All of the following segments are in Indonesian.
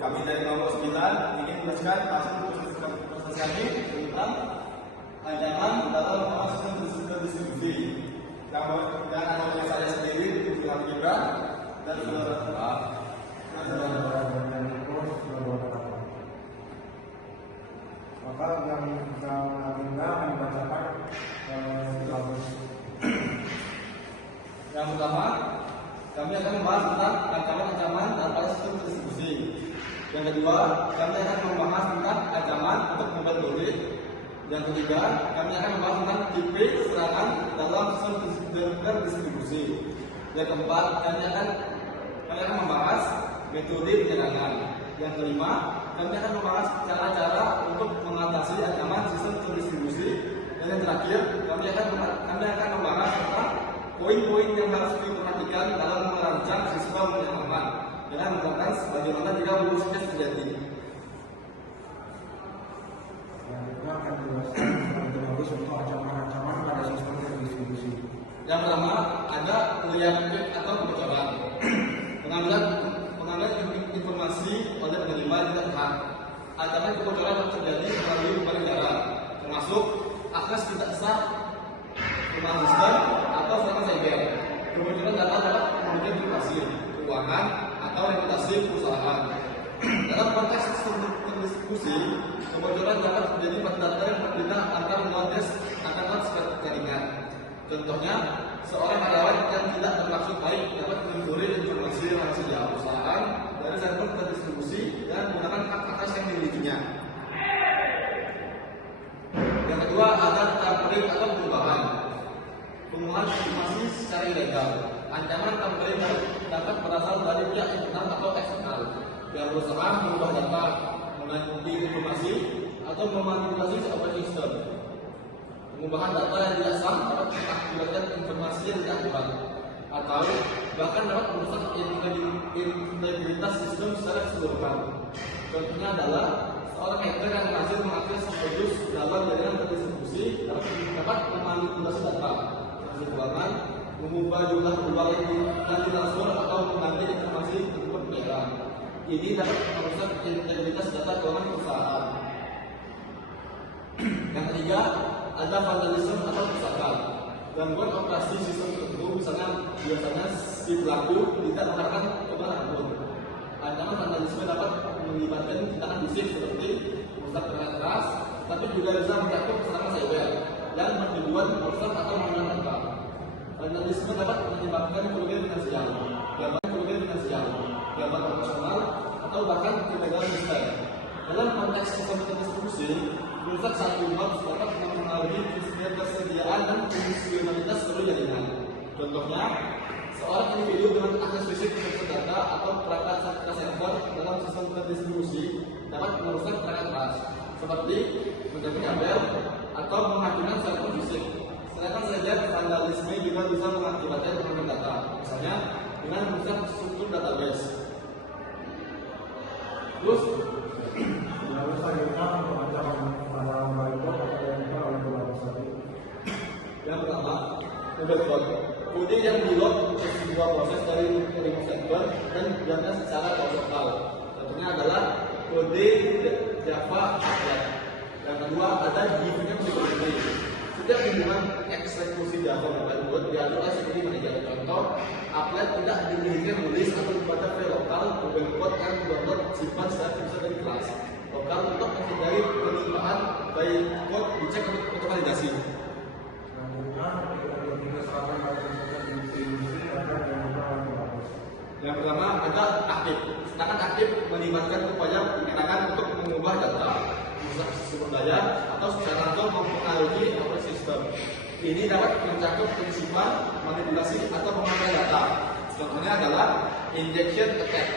Kami dari nomor 9 ingin menjelaskan hasil proses kami tentang ancaman dalam pengawasan distribusi. Dan anggota saya sendiri, Tuhan Gibran dan saudara. Maka yang dibacakan yang pertama, kami akan membahas tentang ancaman-ancaman dalam sistem distribusi. Yang kedua, kami akan membahas tentang ancaman untuk mobile download. Yang ketiga, kami akan membahas tentang tipe serangan dalam sistem distribusi. Yang keempat, kami akan membahas metode penyerangan. Yang kelima, kami akan membahas cara-cara untuk mengatasi ancaman sistem distribusi. Dan yang terakhir, kami akan membahas tentang poin-poin yang harus diperhatikan dalam merancang sistem yang aman dengan menerapkan bagaimana jika buruk terjadi. yang kedua akan dijelaskan metodologi untuk ancaman-ancaman pada sistem distribusi. Yang pertama, ada reactive atau kebocoran. Pengambilan informasi oleh penerima tidak tepat. Ancaman kebocoran terjadi melalui berbagai cara, termasuk akses tidak sah rumah sistem atau serangan cyber. Kebocoran data dapat merugikan privasi, keuangan, atau reputasi perusahaan. Dalam konteks sistem distribusi, kebocoran dapat terjadi pada data yang berpindah antar modus angkatan jaringan. Contohnya, seorang karyawan yang tidak bermaksud baik dapat mencuri informasi rahasia perusahaan dari server terdistribusi dan menggunakan hak atas yang dimilikinya. Yang kedua, ada tampering atau perubahan. Pengumuman informasi secara ilegal. Ancaman tampering dapat berasal dari pihak internal atau eksternal yang berusaha mengubah data, menganalisis informasi, atau memanipulasi operating system. Pengubahan data yang tidak sah dapat mengakibatkan informasi yang tidak akurat, atau bahkan dapat merusak integritas sistem secara keseluruhan. Contohnya adalah seorang hacker yang berhasil mengakses modus dalam jaringan terdistribusi dapat memanipulasi data, keuangan, mengubah jumlah uang yang ditransfer atau mengganti informasi bentuk merah. Ini dapat merusak integritas data keuangan perusahaan. Yang ketiga, ada vandalisme atau kerusakan. Gangguan operasi sistem tertentu, biasanya si pelaku tidak mengharapkan kebenaran. Ancaman vandalisme dapat melibatkan tindakan fisik seperti merusak perangkat keras, tapi juga bisa mencakup serangan cyber yang bertujuan merusak atau menghilangkan data. Vandalisme dapat menyebabkan kerugian finansial, gangguan operasional, atau bahkan kegagalan sistem. Dalam konteks sistem terdistribusi, merusak satu nodes dapat mempengaruhi kesediaan dan fungsionalitas seluruh jaringan. Contohnya, seorang individu dengan akses fisik ke data atau perangkat server dalam sistem terdistribusi dapat merusak perangkat keras, seperti mencabut kabel atau menghancurkan server fisik. Sedangkan saja vandalisme juga bisa mengakibatkan kerugian data, misalnya dengan merusak struktur database. Terus, Lalu selanjutnya untuk ancaman pada mobile code atau yang dikenal oleh beberapa tadi. yang pertama, mobile code. Kode yang di-load untuk sebuah proses dari remote server dan dijalankan secara lokal. Contohnya adalah kode Java applet. Yang kedua, ada given security. Setiap hubungan eksekusi Java mobile code diatur oleh security manager. Contoh, applet tidak dimiliki menulis atau membaca file lokal mobile code yang download simpan secara terpisah dari kelas lokal untuk menghindari penyimpanan baik code dicek untuk validasi. Selanjutnya, metodologi kesalahan pada sistem distribusi agar dilakukan oleh beberapa. Yang pertama ada aktif. Sedangkan aktif melibatkan upaya pengenakan untuk mengubah data, merusak sumber daya, atau secara langsung mempengaruhi operasi sistem. Ini dapat mencakup penyimpan, manipulasi, atau pemakaian data. Contohnya adalah injection attack,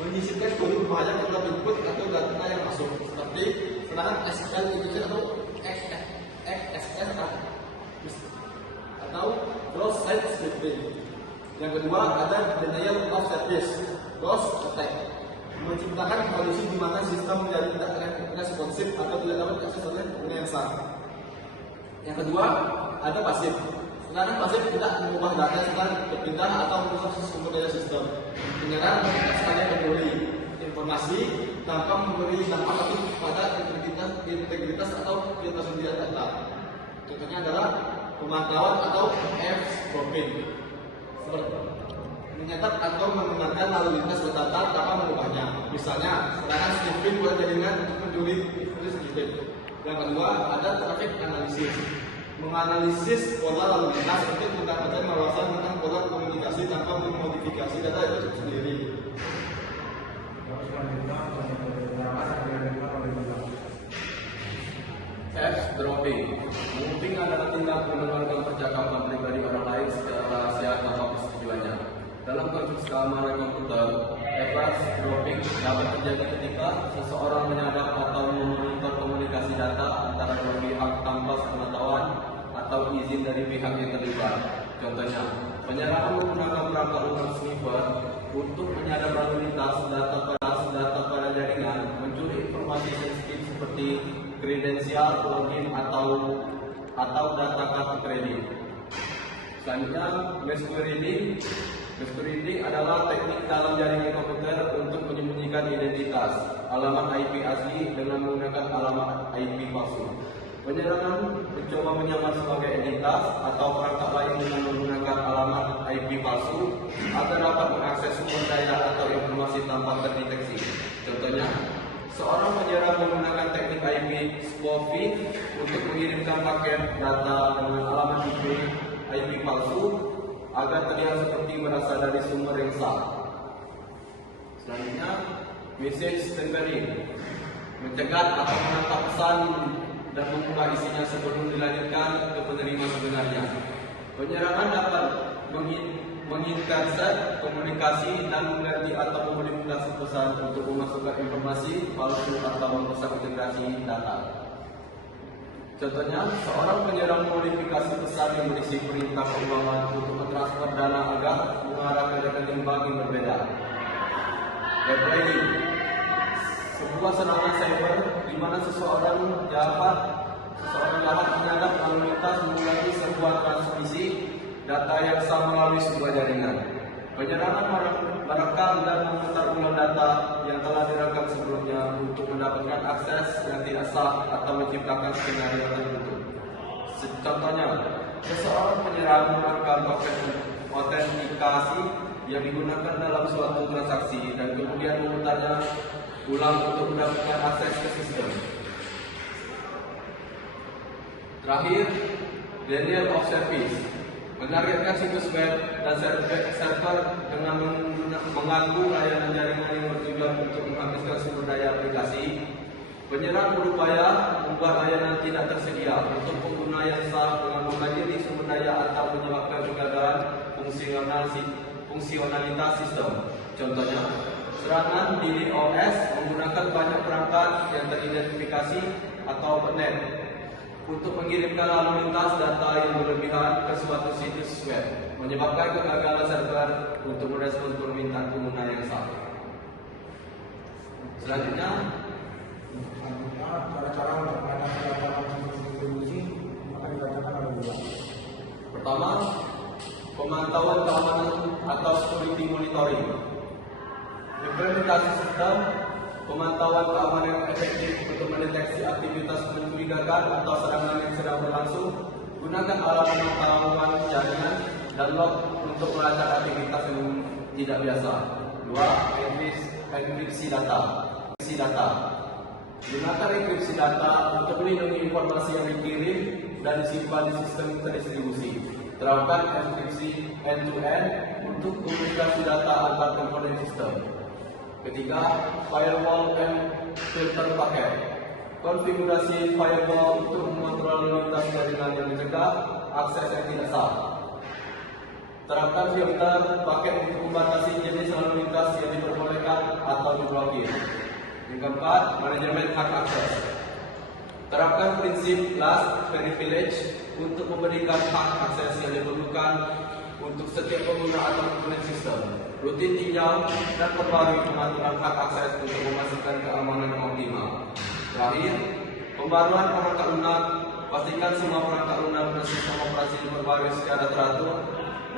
menyisipkan kode berbahaya ke dalam input atau data yang masuk, seperti serangan SQL injection atau XSS atau cross-site scripting. Yang kedua ada denial of service, DOS attack, menciptakan kondisi di mana sistem menjadi tidak responsif atau tidak dapat diakses oleh pengguna yang sah. Yang kedua ada pasif. Serangan pasif tidak mengubah data setelah berpindah atau merusak sumber daya sistem. Penyerang sekalian informasi tanpa memberi dampak pada integritas atau ketersediaan data. Contohnya adalah pemantauan atau eavesdropping, seperti menyetak atau mendengarkan lalu lintas data tanpa mengubahnya. Misalnya, serangan skipping pada jaringan untuk mencuri skipping. Yang kedua, ada traffic analysis, menganalisis pola lalu lintas untuk mendapatkan wawasan tentang pola komunikasi tanpa memodifikasi data itu sendiri. Eavesdropping, mungkin adalah tindak mendengarkan percakapan pribadi orang lain secara rahasia tanpa persetujuannya. Dalam konteks keamanan komputer, eavesdropping dapat terjadi ketika seseorang menyadap atau memonitor komunikasi data antara dua pihak tanpa sepengetahuan atau izin dari pihak yang terlibat. Contohnya, penyerangan menggunakan perangkat lunak sniffer untuk menyadap lalu lintas data pada jaringan, mencuri informasi sensitif seperti kredensial, login atau data kartu kredit. Selanjutnya, masquerading adalah teknik dalam jaringan komputer untuk menyembunyikan identitas alamat IP asli dengan menggunakan alamat IP palsu. Penyerangan mencoba menyamar sebagai entitas atau perangkat lain dengan menggunakan alamat IP palsu agar dapat mengakses sumber daya atau informasi tanpa terdeteksi. Contohnya, seorang penyerang menggunakan teknik IP spoofing untuk mengirimkan paket data dengan alamat IP palsu agar terlihat seperti berasal dari sumber yang sah. Selanjutnya, message tampering, mencegat atau menangkap pesan dan mengubah isinya sebelum dilanjutkan ke penerima sebenarnya. Penyerangan dapat mengintercept komunikasi dan mengerti atau memodifikasi pesan untuk memasukkan informasi palsu atau merusak integrasi data. Contohnya, seorang penyerang memodifikasi pesan yang berisi perintah keuangan untuk mentransfer dana agar mengarah ke rekening bank yang berbeda. Backtracking, sebuah serangan cyber di mana seseorang jahat menyadap lalu lintas mengulangi sebuah transmisi data yang sah melalui sebuah jaringan. Penyerangan merekam dan memutar ulang data yang telah direkam sebelumnya untuk mendapatkan akses yang tidak sah atau menciptakan skenario tertentu. Contohnya, seseorang penyerang merekam autentikasi yang digunakan dalam suatu transaksi dan kemudian memutarnya ulang untuk mendapatkan akses ke sistem. Terakhir, denial of service, menargetkan situs web dan server dengan mengaku layanan jaringan yang bertujuan untuk menghabiskan sumber daya aplikasi. Penyerang berupaya membuat layanan tidak tersedia untuk pengguna yang sah dengan membanjiri sumber daya atau menyebabkan kegagalan fungsionalitas sistem. Contohnya, serangan di DOS menggunakan banyak perangkat yang teridentifikasi atau botnet untuk mengirimkan lalu lintas data yang berlebihan ke suatu situs web, menyebabkan kegagalan server untuk merespons permintaan pengguna yang sah. Selanjutnya, cara-cara untuk mengatasi laporan distribusi akan dibacakan oleh dua. pertama, pemantauan keamanan atau security monitoring. Implementasi sistem pemantauan keamanan yang efektif untuk mendeteksi aktivitas mencurigakan atau serangan yang sedang berlangsung. Gunakan alat pemantauan jaringan dan log untuk melacak aktivitas yang tidak biasa. 2. Enkripsi data. Gunakan enkripsi data untuk melindungi informasi yang dikirim dan disimpan di sistem terdistribusi. Terapkan enkripsi end-to-end untuk komunikasi data antar komponen sistem. Ketiga, firewall dan filter paket. Konfigurasi firewall untuk mengontrol lintas jaringan yang mencegah akses yang tidak sah. Terapkan filter paket untuk membatasi jenis lalu lintas yang diperbolehkan atau diblokir. Yang keempat, manajemen hak akses. Terapkan prinsip last privilege untuk memberikan hak akses yang diperlukan untuk setiap pengguna atau komponen sistem. Rutin tinjau dan perbarui pengaturan hak akses untuk memastikan keamanan yang optimal. Terakhir, pembaruan perangkat lunak. Pastikan semua perangkat lunak dan sistem operasi diperbarui secara teratur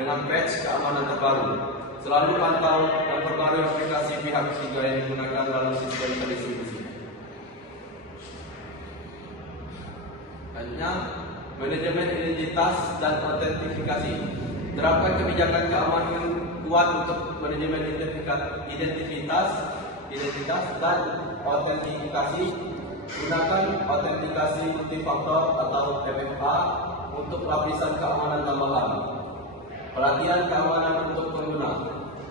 dengan patch keamanan terbaru. Selalu pantau dan perbarui aplikasi pihak ketiga yang digunakan dalam sistem terdistribusi. Selanjutnya, manajemen identitas dan autentifikasi. Terapkan kebijakan keamanan kuat untuk manajemen identitas dan autentifikasi. Gunakan autentikasi multifaktor atau MFA untuk lapisan keamanan tambahan. Pelatihan keamanan untuk pengguna.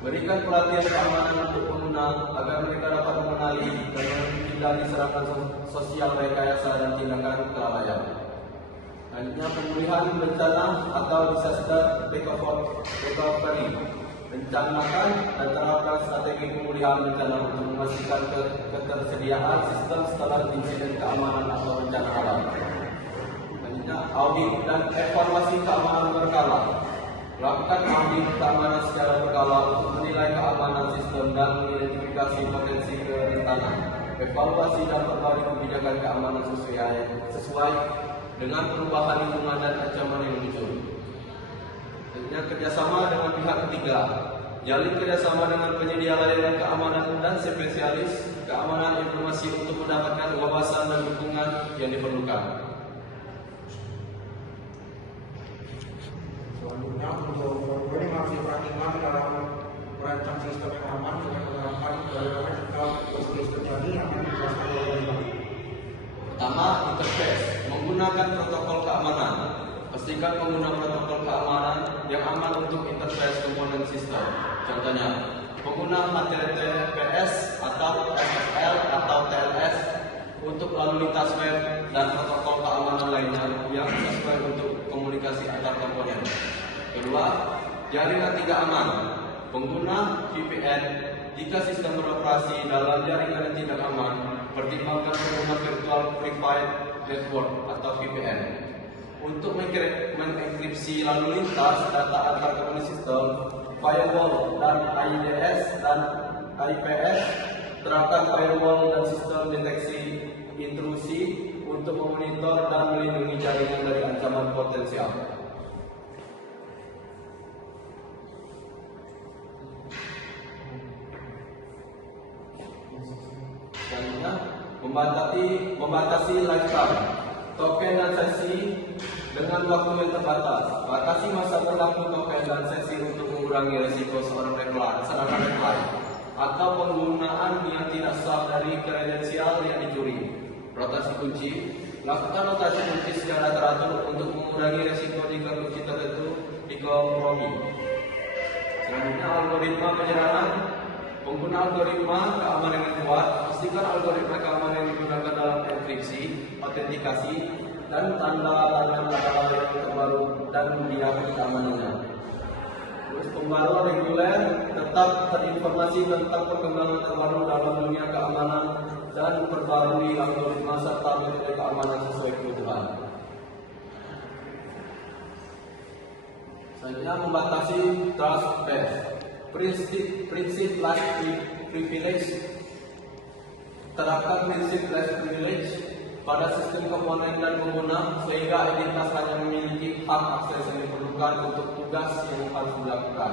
Berikan pelatihan keamanan untuk pengguna agar mereka dapat mengenali dan menghindari serangan sosial rekayasa dan tindakan kelalaian. Selanjutnya, pemulihan bencana atau disaster recovery. Rencanakan dan terapkan strategi pemulihan bencana untuk memastikan ketersediaan sistem setelah insiden keamanan atau bencana alam. Selanjutnya, audit dan evaluasi keamanan berkala. Lakukan audit keamanan secara berkala untuk menilai keamanan sistem dan mengidentifikasi potensi kerentanan. Evaluasi dan perbarui kebijakan keamanan sesuai dengan perubahan lingkungan dan ancaman yang muncul. Selanjutnya, kerjasama dengan pihak ketiga. Jalin kerjasama dengan penyedia layanan keamanan dan spesialis keamanan informasi untuk mendapatkan wawasan dan dukungan yang diperlukan. Selanjutnya, untuk bagaimana pertimbangan dalam merancang sistem yang aman dengan penerapan bagaimana jika krisis terjadi akan dijelaskan oleh Bapak. Pertama, interface. Menggunakan protokol keamanan. Pastikan pengguna protokol keamanan yang aman untuk interface komponen sistem. Contohnya, pengguna HTTPS atau SSL atau TLS untuk lalu lintas web dan protokol keamanan lainnya yang sesuai untuk komunikasi antar komponen. Kedua, jaringan tidak aman. Pengguna VPN jika sistem beroperasi dalam jaringan yang tidak aman, pertimbangkan pengguna virtual private network atau VPN. Untuk mengenkripsi lalu lintas data antar komponen sistem, firewall dan IDS dan IPS. Terapkan firewall dan sistem deteksi intrusi untuk memonitor dan melindungi jaringan dari ancaman potensial. Selanjutnya, membatasi lifetime. Token dan sesi dengan waktu yang terbatas. Batasi masa berlaku token dan sesi untuk mengurangi risiko serangan reklame atau penggunaan yang tidak sah dari kredensial yang dicuri. Rotasi kunci. Lakukan rotasi kunci secara teratur untuk mengurangi risiko jika kunci tertentu dikompromi. Selanjutnya, algoritma penyerangan. Pengguna algoritma keamanan yang kuat. Pastikan algoritma keamanan yang digunakan dalam enkripsi, autentikasi, dan tanda tangan data yang terbaru dan diakui keamanannya. Terus, pembaruan reguler. Tetap terinformasi tentang perkembangan terbaru dalam dunia keamanan dan perbarui algoritma serta metode keamanan sesuai kebutuhan. Selanjutnya, membatasi trust based. Prinsip last privilege. Terapkan prinsip last privilege pada sistem komponen dan pengguna sehingga identitas hanya memiliki hak akses yang diperlukan untuk tugas yang harus dilakukan.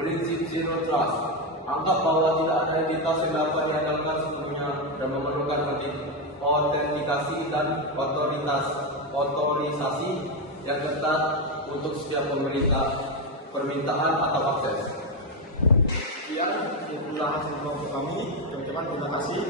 Prinsip zero trust. Anggap bahwa tidak ada identitas yang dapat diandalkan sepenuhnya dan memerlukan autentikasi dan otorisasi yang ketat untuk setiap permintaan atau akses. Sekian itulah hasil kelompok kami. Terima kasih.